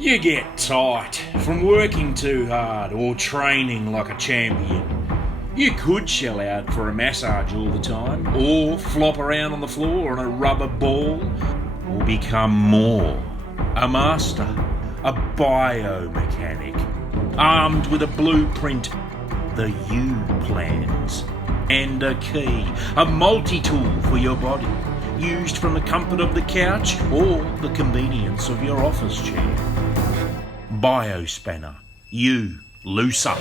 You get tight from working too hard or training like a champion. You could shell out for a massage all the time, or flop around on the floor on a rubber ball, or become more a master, a biomechanic, armed with a blueprint, the U plans, and a key, a multi-tool for your body, used from the comfort of the couch or the convenience of your office chair. Biospanner, you looser.